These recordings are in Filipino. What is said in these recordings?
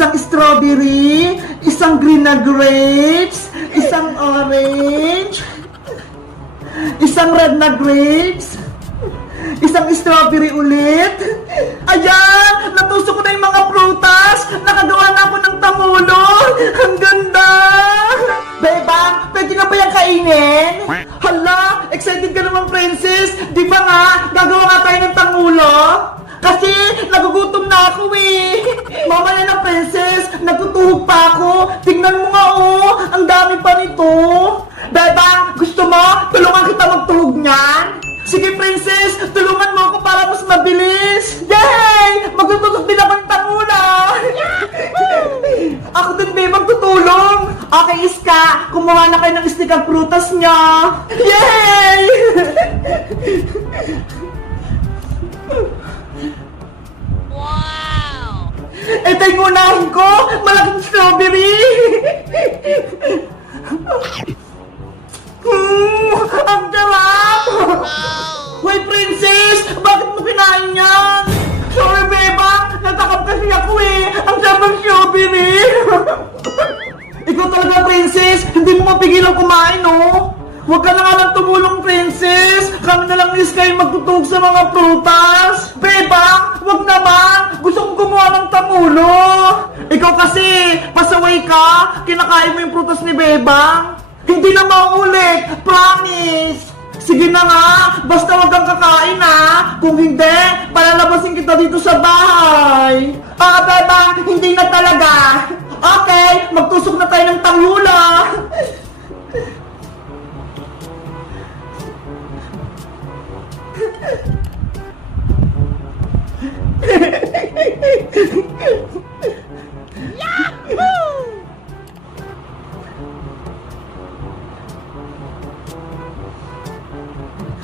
isang strawberry, isang green na grapes, isang orange, isang red na grapes, isang strawberry ulit. Ayan! Natusok ko na yung mga prutas! Nakagawa na ako ng tangulo! Ang ganda! Bebang, pwede na ba yung kainin? Hala! Excited ka naman, princess! Di ba nga, gagawa nga tayo ng tangulo? Kasi nagugutom na ako eh! Mama na ng princess, nagtutuhog pa ako! Tingnan mo nga oh! Ang dami pa nito! Bebang, gusto mo? Tulungan kita magtuhog niyan? Sige, princess! Tulungan mo ako para mas mabilis! Yay! Magtutusok din ako ng tangula! Ako din, babe, magtutulong! Okay, Iska! Kumuha na kayo ng stick ang prutas niya! Yay! Wow! Ito yung unahin ko! Malaking strawberry! Ang sarap! Wait, princess! Bakit mo kinain yan? Sorry, beba! Natakap kasi ako eh! Ang sarap ng strawberry! Ikaw talaga, princess! Hindi mo mapigilan kumain, oh! Huwag ka na nga lang tumulong, princess! Kami na lang ni Sky magtutug sa mga prutas! Beba! Huwag naman! Gusto kong gumawa ng tangulo! Ikaw kasi! Pasaway ka! Kinakain mo yung prutas ni Beba! Hindi na maulit! Promise! Sige na nga! Basta wag kang kakain ha! Kung hindi, palalabasin kita dito sa bahay! Beba! Hindi na talaga! Okay! Magtusok na tayo ng tanghula!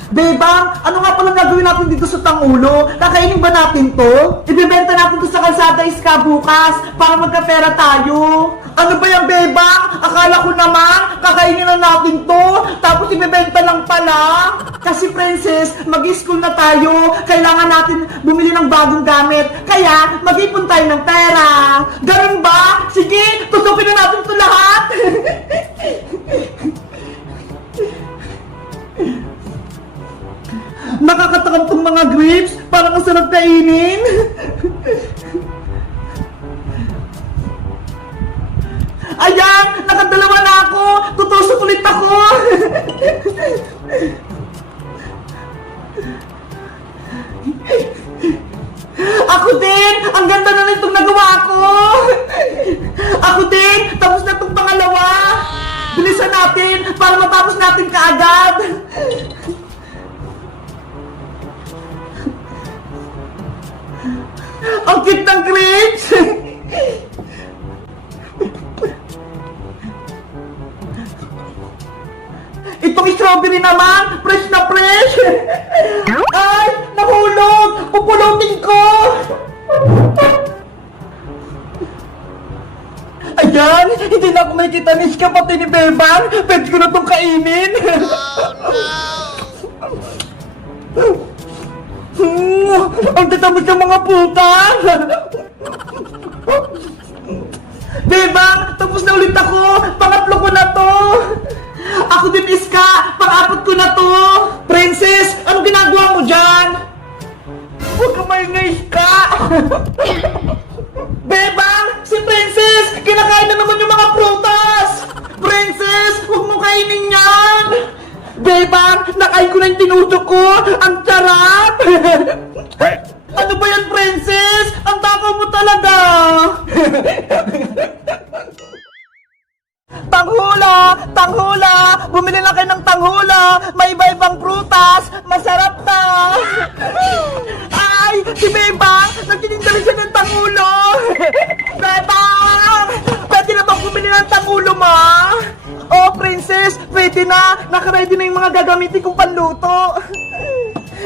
Bebang, ano nga palang gagawin natin dito sa tangulo? Kakainin ba natin to? Ibebenta natin to sa kalsada, Iska, bukas para magkapera tayo. Ano ba yan, Bebang? Akala ko naman, kakainin na natin to, tapos ibebenta lang pala. Kasi, princess, mag-school na tayo. Kailangan natin bumili ng bagong gamit. Kaya, mag-ipon tayo ng pera. Ganun ba? Sige, tutukin na natin to lahat. Nakakatakam tong mga grapes. Parang ang sarap kainin. Ayan! Nakadalawa na ako! Tutusok ulit ako! Ako din! Ang ganda na nitong nagawa ko! Ako din! Tapos na itong pangalawa! Bilisan natin para matapos natin kaagad! Ang cute ng grapes! Itong strawberry naman, fresh na fresh! Ay! Nahulog! Pupulutin ko! Ayan! Hindi na ako makikita ni Iska pati ni Beban! Pwede ko na itong kainin! Ang tatamot ng mga puta! Bebang, tapos na ulit ako! Pangatlo ko na to! Ako din, Iska! Pang-apat ko na to! Princess, anong ginagawa mo dyan? Huwag ka maingay, Iska! Bebang, si Princess! Kinakain na naman yung mga prutas! Princess, huwag mo kainin yan! Bebang, nakain ko na yung tinusok ko! Ang sarap! Ano ba yan, princess? Ang takaw mo talaga! Tanghula! Tanghula! Bumili na kayo ng tanghula! May iba-ibang prutas! Masarap na! Ay! Si Bebang! Nagtitinda rin siya ng tanghulo! Bebang! Pwede na bang bumili ng tanghulo, ma? Oh, princess! Pwede na! Nakaready na yung mga gagamitin kong panluto!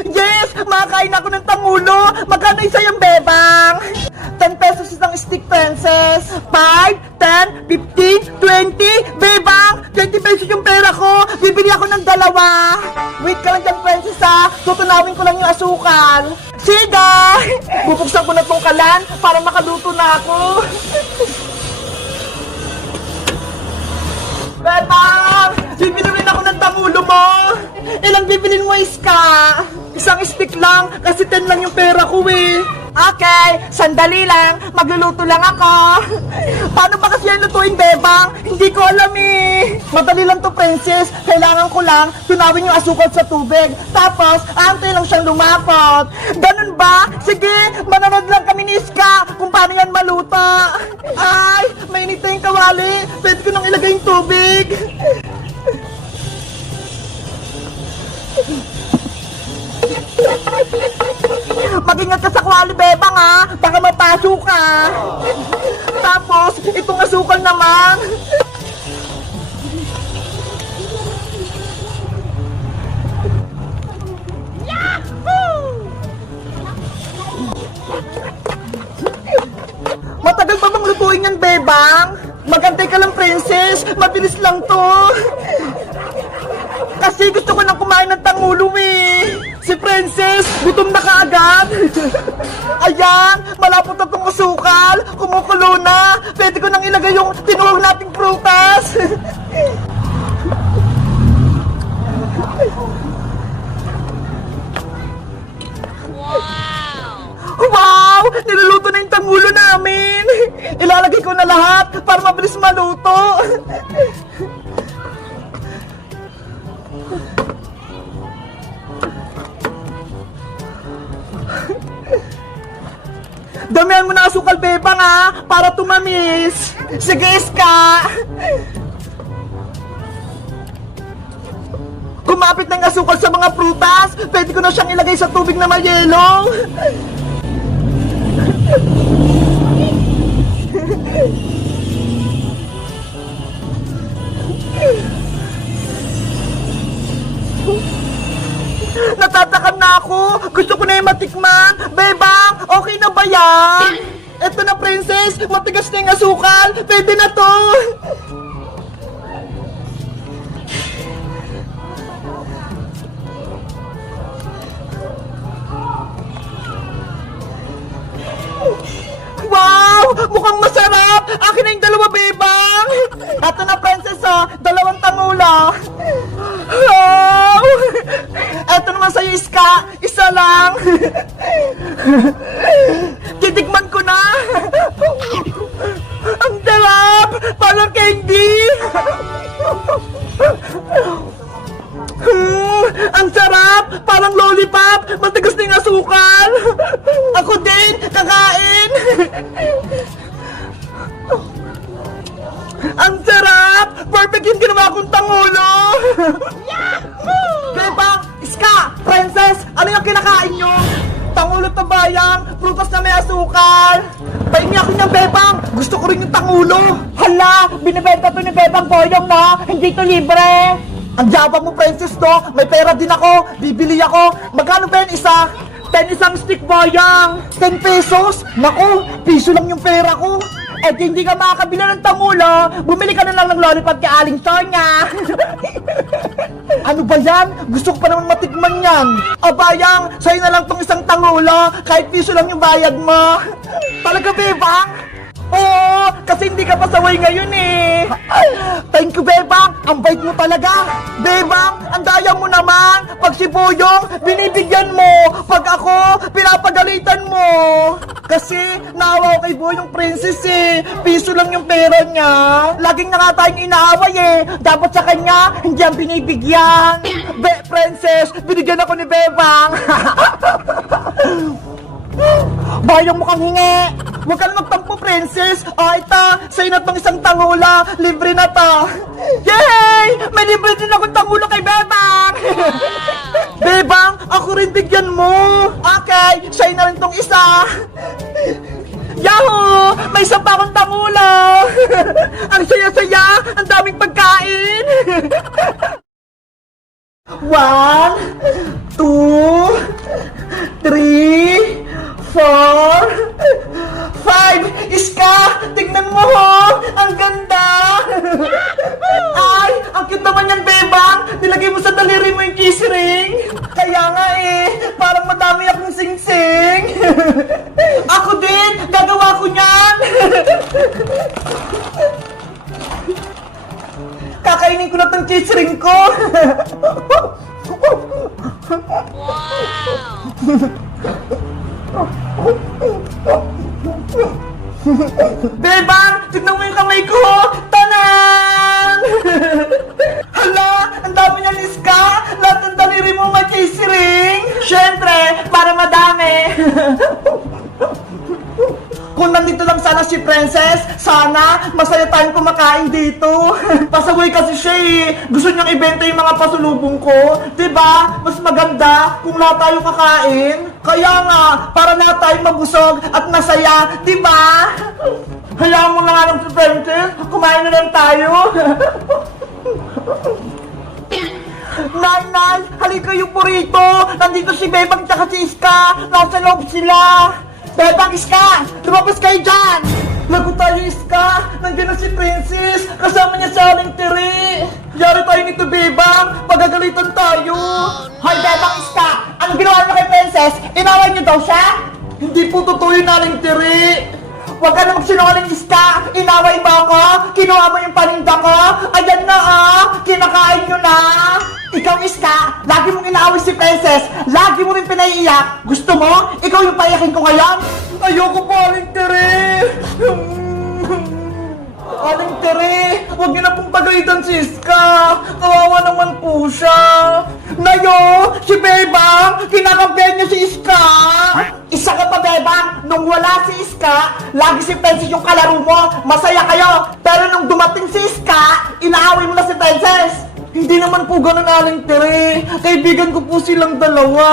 Yes! Makakain ako ng tangulo! Magkano isa yung Bebang? 10 pesos isang stick, princess! 5, 10, 15, 20! Bebang! 20 pesos yung pera ko! Bibili ako ng dalawa! Wait ka lang dyan, princess, ha! Tutunawin ko lang yung asukal! Sige! Bubuksan ko na tong kalan para makaluto na ako! Bebang! Bibili rin ako ng tangulo mo! Ilang bibilin mo, Iska? Isang stick lang, kasi 10 lang yung pera ko eh. Okay, sandali lang. Magluluto lang ako. Paano ba kasi yan lutuin, Bebang? Hindi ko alam eh. Madali lang to, Princess. Kailangan ko lang tunawin yung asukal sa tubig. Tapos, antay lang siyang lumapot. Ganun ba? Sige, manonood lang kami ni Iska kung paano yan maluto. Ay, mainit na yung kawali. Pwede ko nang ilagay yung tubig. Mag-ingat ka sa kwali, Bebang, ha? Baka mapaso ka. Tapos, itong asukal naman. Matagal pa bang lutuin yan, Bebang? Magantay ka lang, Princess. Mabilis lang to. Kasi gusto ko nang kumain ng tangulo eh. Si Princess, gutom na kaagad. Ayan, malapot na tong asukal. Kumukulo na. Pwede ko nang ilagay yung tinuwag nating prutas. Wow! Niluluto na yung tangulo namin. Ilalagay ko na lahat para mabilis maluto. Damihan mo na asukal, Bebang, ha? Para tumamis. Sige, Iska. Kumapit na yung asukal sa mga prutas. Pwede ko na siyang ilagay sa tubig na may yelo. Natatakam na ako. Gusto ko na yung matikman. Bebang, okay na ba yan? Eto na, Princess. Matigas na yung asukal. Pwede na to. Wow! Mukhang masarap! Akin na yung dalawa, Bebang! Eto na, Princess, oh. 2 tangulo. Wow! Eto naman sa'yo, Iska. Isa lang. Titikman ko na. Ang sarap! Parang candy. Ang sarap! Parang lollipop! Matigas na yung asukal! Ako din! Kakain! Ang sarap! Perfect yung ginawa kong tangulo! Bebang! Iska! Princess! Ano yung kinakain nyo? Tangulo to bayang! Prutas na may asukal! Pahingi ako niyang, Bebang! Gusto ko rin yung tangulo! Hala! Binibenta to ni Bebang Boyong, no? Hindi to libre! Ang yabang mo, Princess, no? May pera din ako. Bibili ako. Magkano ba yan isa? 10 isang stick, Boyang. 10 pesos? Naku, piso lang yung pera ko. Eh, hindi ka makakabila ng tangulo. Bumili ka na lang ng lollipop kay Aling Sonia. Ano ba yan? Gusto ko pa naman matikman yan. Bayang, sa'yo na lang tong isang tangulo. Kahit piso lang yung bayad mo. Talaga, Bebang? Oo, kasi hindi ka pasaway ngayon eh. Thank you, Bebang. Ang bait mo talaga. Bebang, ang daya mo naman. Pag si Boyong, binibigyan mo. Pag ako, pinapagalitan mo. Kasi naawa ko kay Boyong, Princess eh. Piso lang yung pera niya. Laging na nga tayong inaaway eh. Dapat sa kanya, hindi ang binibigyan. Princess, binigyan ako ni Bebang. Bayang mukhang hingi. Huwag ka na magtampo, Princess. Ito, sa'yo na tong isang tangula. Libre na to. Yay! May libre din akong tangulo kay Bebang. Bebang, ako rin bigyan mo. Okay, sa'yo na rin tong isa. Yahoo! May isa pa akong tangulo. Ang saya-saya, ang daming pagkain. 1, 2, 3, 4, 5! Iska! Tignan mo ho! Ang ganda! Ay! Ang cute naman yan, Bebang! Nilagay mo sa daliri mo yung kiss ring! Kaya nga eh! Parang madami akong sing-sing! Ako din! Gagawa ko niyan! Kakainin ko na tong cheese ring ko. Bebang, tignan mo yung kamay ko! Tanan! Hala, ang dami niya, Iska! Lahat ng daliri mo may cheese ring! Siyempre, para madami! Kung nandito lang sana si Princess, sana masaya tayong kumakain dito. Pasaway kasi siya eh. Gusto niyang ibenta yung mga pasulubong ko. Diba? Mas maganda kung lahat tayo kakain. Kaya nga, para lahat tayo mabusog at masaya. Diba? Hayaan mo na nga lang si Princess. Kumain na lang tayo. Nay, halika yung purito. Nandito si Bebang tsaka si Iska. Nasa loob sila. Bebang, Iska! Lumabas kayo dyan! Lago tayo, Iska! Nandiyan na si Princess! Kasama niya sa aling tiri! Yari tayo nito, Bebang! Pagagalitan tayo! Hoy, Bebang, Iska! Anong ginawa niyo kay Princess? Inaway niyo daw siya? Hindi po totoo yung aling tiri! Huwag ka na magsinungaling, Iska! Inaway mo ako! Kinuha mo yung paninda ko! Ayan na kinakain niyo na! Ikaw, Iska, lagi mong inaaway si Princess, lagi mo rin pinaiiyak. Gusto mo? Ikaw yung paiyakin ko ngayon? Ayoko po, Aling Tere! Aling Tere, huwag niyo na pong pagalitan si Iska. Kawawa naman po siya. Nayo, si Bebang, kinakampihan niya si Iska. Isa ka pa, Bebang. Nung wala si Iska, lagi si Princess yung kalaro mo. Masaya kayo. Pero nung dumating si Iska, inaaway mo na si Princess. Hindi naman po ganun, Aling Tere. Kaibigan ko po silang dalawa.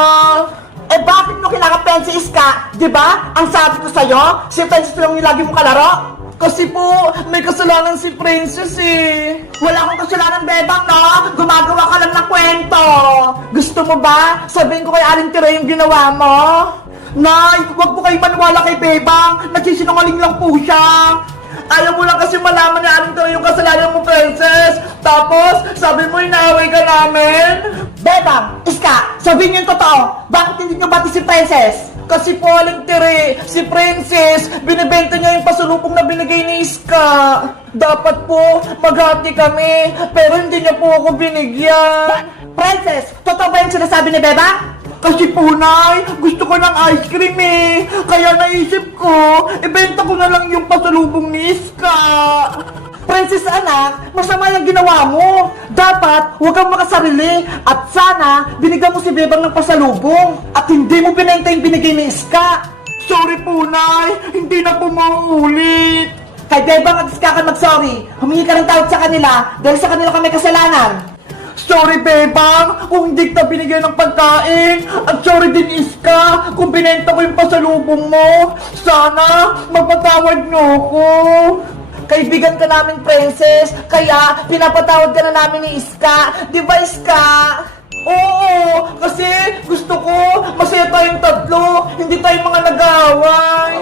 Eh bakit mo kinakampihan si Iska? Diba? Ang sabi ko sa'yo, si Princess lang yung lagi mong kalaro. Kasi po, may kasalanan si Princess eh. Wala akong kasalanan, Bebang, no? Gumagawa ka lang ng kwento. Gusto mo ba? Sabihin ko kay Aling Tere yung ginawa mo. Nay, wag po kayo maniwala kay Bebang. Nagsisinungaling lang po siya. Ayaw mo lang kasi malaman ni Aling Tere yung kasalanan mo, Princess. Tapos, sabi mo inaaway ka namin. Bebang, Iska, sabihin niyo yung totoo. Bakit hindi niyo bati si Princess? Kasi po, Aling Tere, si Princess, binibenta niya yung pasulubong na binigay ni Iska. Dapat po, maghati kami, pero hindi niya po ako binigyan. Princess, totoo ba yung sinasabi ni Bebang? Kasi po, Nay, gusto ko ng ice cream eh. Kaya naisip ko, ibenta ko na lang yung pasalubong ni Iska. Princess, anak, masama yung ginawa mo. Dapat, huwag kang makasarili. At sana, binigyan mo si Bebang ng pasalubong. At hindi mo binenta yung binigay ni Iska. Sorry po, Nay. Hindi na po mauulit. Kay Bebang at Iska ka mag-sorry. Humingi ka ng tawad sa kanila dahil sa kanila kami kasalanan. Sorry, Bebang, kung hindi kita binigyan ng pagkain. At sorry din, Iska, kung binenta ko yung pasalubong mo. Sana, mapatawad niyo ako. Kaibigan ka namin, Princess, kaya pinapatawad ka na namin ni Iska. Di ba, Iska? Oo, kasi gusto ko masaya tayong tatlo, hindi tayong mga nag-aaway.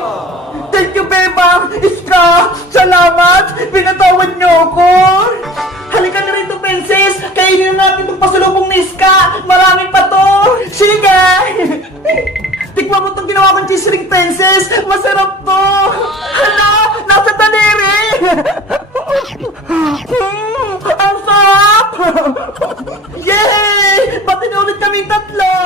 Thank you, Bebang. Iska, salamat. Pinatawad niyo ako. Halika na rito, Princess. Kainin natin itong pasalubong ni Iska. Marami pa to. Sige. Tikman mo itong ginawa kong cheese ring, Princess. Masarap to. Hala, nasa daliri. Ang sarap. Yay! Ba't inulit kami tatlo?